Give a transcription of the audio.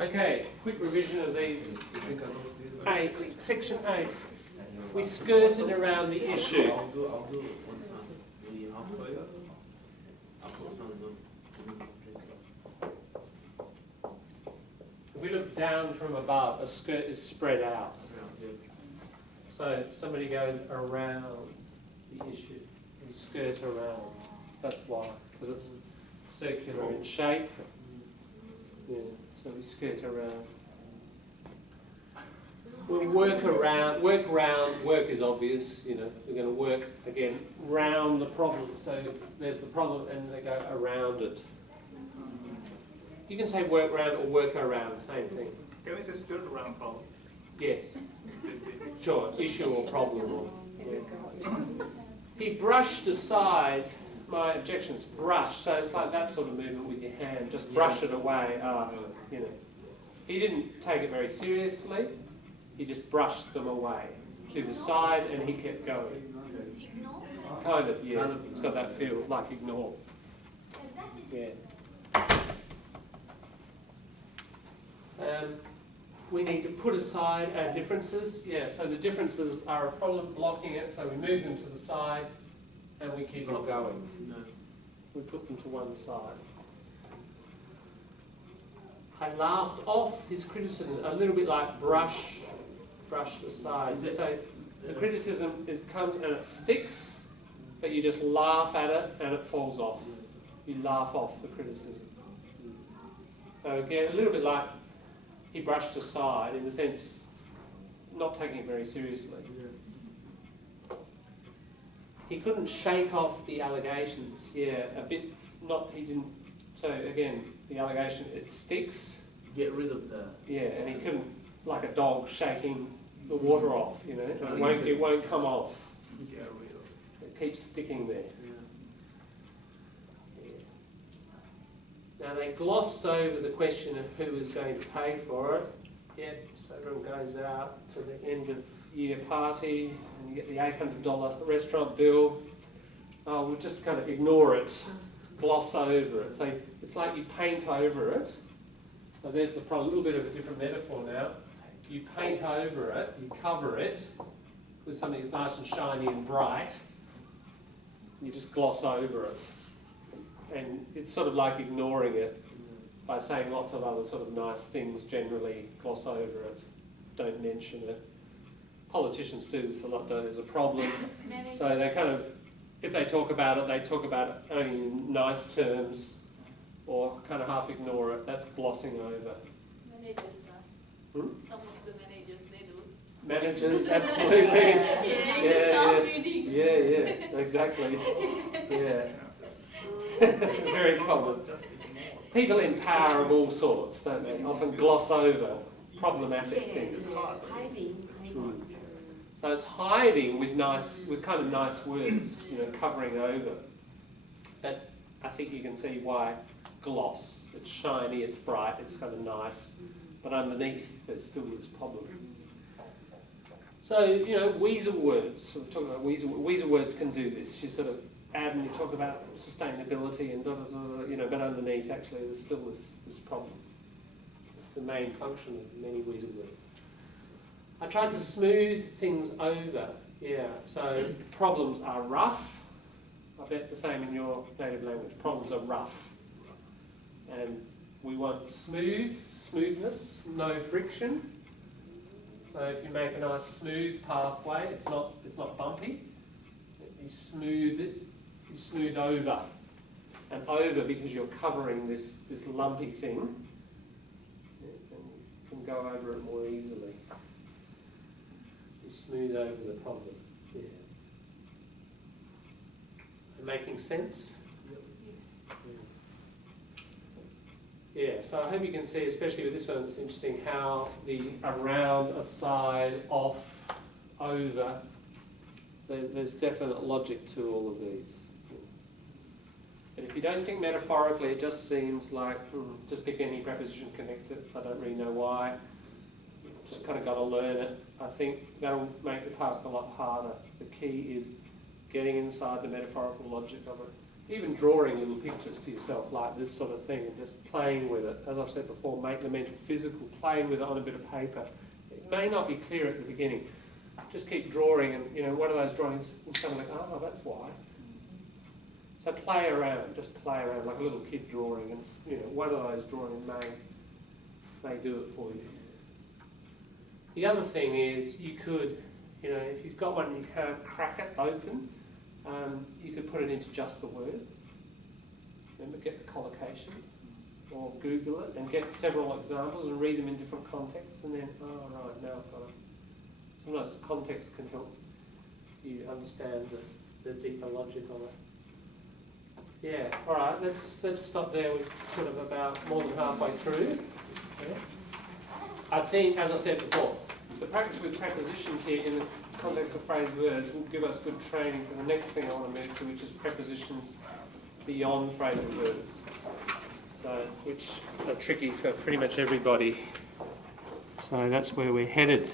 Okay, quick revision of these. Section 8. We skirted around the issue. If we look down from above, a skirt is spread out. So somebody goes around the issue. We skirt around. That's why, because it's circular in shape. Yeah, so we skirt around. We'll work around, work is obvious, you know, we're going to work, again, round the problem. So there's the problem and they go around it. You can say work around or work around, same thing. Can we say skirt around problem? Yes. Sure, issue or problem. Or, yeah. He brushed aside, my objection is brush, so it's like that sort of movement with your hand, just brush it away, you know. He didn't take it very seriously. He just brushed them away to the side and he kept going. Kind of, yeah. It's got that feel like ignore. Yeah. We need to put aside our differences. Yeah, so the differences are a problem blocking it, so we move them to the side and we keep on going. We put them to one side. I laughed off his criticism, a little bit like brushed aside. So the criticism comes and it sticks, but you just laugh at it and it falls off. You laugh off the criticism. So again, a little bit like he brushed aside, in the sense, not taking it very seriously. He couldn't shake off the allegations. Yeah, a bit. He didn't. So again, the allegation, it sticks. Get rid of that. Yeah, and he couldn't, like a dog shaking the water off, you know, it won't come off. It keeps sticking there. Yeah. Now they glossed over the question of who was going to pay for it. Yep, so everyone goes out to the end of year party and you get the $800 restaurant bill. Oh, we'll just kind of ignore it, gloss over it. So it's like you paint over it. So there's the problem, a little bit of a different metaphor now. You paint over it, you cover it with something that's nice and shiny and bright. You just gloss over it. And it's sort of like ignoring it by saying lots of other sort of nice things, generally gloss over it, don't mention it. Politicians do this a lot, don't they? There's a problem. So they kind of, if they talk about it only in nice terms or kind of half ignore it. That's glossing over. Managers does. Some of the managers, they do. Managers, absolutely. In the staff meeting. Yeah, exactly. Yeah. Very common. People in power of all sorts, don't they? Often gloss over problematic things. Hiding. So it's hiding with kind of nice words, you know, covering over. But I think you can see why gloss. It's shiny, it's bright, it's kind of nice, but underneath there's still this problem. So, you know, weasel words. We're talking about weasel words can do this. You sort of add and you talk about sustainability and you know, but underneath actually there's still this problem. It's the main function of many weasel words. I tried to smooth things over. Yeah, so problems are rough. I bet the same in your native language. Problems are rough. And we want smoothness, no friction. So if you make a nice smooth pathway, it's not bumpy. You smooth it, you smooth over. And over because you're covering this lumpy thing. And you can go over it more easily. You smooth over the problem. Yeah. Making sense? Yeah, so I hope you can see, especially with this one, it's interesting how the around, aside, off, over, there's definite logic to all of these. And if you don't think metaphorically, it just seems like, just pick any preposition, connect it, I don't really know why. Just kind of got to learn it. I think that'll make the task a lot harder. The key is getting inside the metaphorical logic of it. even drawing little pictures to yourself like this sort of thing and just playing with it. As I've said before, make the mental physical, playing with it on a bit of paper. It may not be clear at the beginning. Just keep drawing, and one of those drawings, and someone like, oh, that's why. So play around, just play around like a little kid drawing, and one of those drawings may do it for you. The other thing is you could, if you've got one and you can't crack it open, you could put it into just the word. Remember, get the collocation, or Google it and get several examples and read them in different contexts, and then, oh right, now I've got it. Sometimes context can help you understand the deeper logic of it. Yeah, all right, let's stop there. We're sort of about more than halfway through. Yeah. I think, as I said before, the practice with prepositions here in the context of phrased words will give us good training for the next thing I want to move to, which is prepositions beyond phrasal words. So, which are tricky for pretty much everybody. So that's where we're headed.